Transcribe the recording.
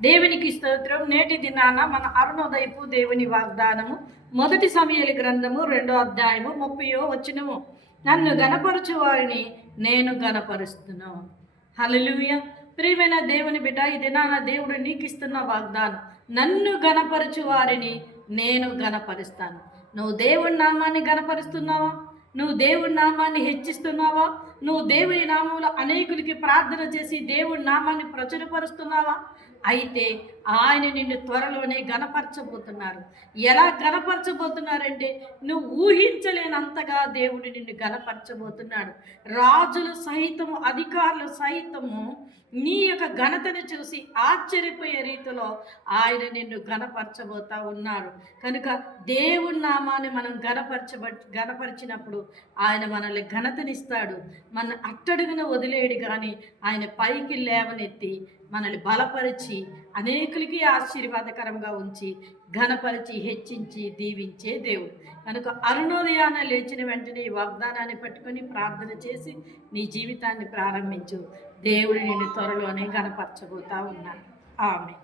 దేవునికి స్తోత్రం. నేటి దినాన మన అరుణోదయపు దేవుని వాగ్దానము 1 సమూయేలు గ్రంథము 2వ అధ్యాయము 30వ వచనము. నన్ను గణపరచు వారిని నేను గణపరుస్తును. హల్లెలూయా. ప్రియమైన దేవుని బిడ్డ, ఈ దినాన దేవుడు నీకు ఇస్తున్న వాగ్దానం, నన్ను గణపరచు వారిని నేను గణపరుస్తాను. నువ్వు దేవుని నామాన్ని గణపరుస్తున్నావా? నువ్వు దేవుని నామాన్ని హెచ్చిస్తున్నావా? నువ్వు దేవుని నామంలో అనేకులకి ప్రార్థన చేసి దేవుని నామాన్ని ప్రచురపరుస్తున్నావా? అయితే ఆయన నిన్ను త్వరలోనే గణపరచబోతున్నారు. ఎలా గణపరచబోతున్నారంటే నువ్వు ఊహించలేనంతగా దేవుడు నిన్ను గణపరచబోతున్నాడు. రాజులు సహితము, అధికారులు సహితము నీ యొక్క ఘనతను చూసి ఆశ్చర్యపోయే రీతిలో ఆయన నిన్ను గణపరచబోతా ఉన్నారు. కనుక దేవుని నామాన్ని మనం గణపరిచినప్పుడు ఆయన మనల్ని ఘనతనిస్తాడు. మన అట్టడుగున వదిలేడు, కానీ ఆయన పైకి లేవనెత్తి మనల్ని బలపరిచి అనేకులకి ఆశీర్వాదకరంగా ఉంచి ఘనపరిచి హెచ్చించి దీవించే దేవుడు. కనుక అరుణోదయాన లేచిన వెంటనే ఈ వాగ్దానాన్ని పట్టుకొని ప్రార్థన చేసి నీ జీవితాన్ని ప్రారంభించు. దేవుడు నిన్ను త్వరలోనే ఘనపరచబోతా ఉన్నాడు. ఆమె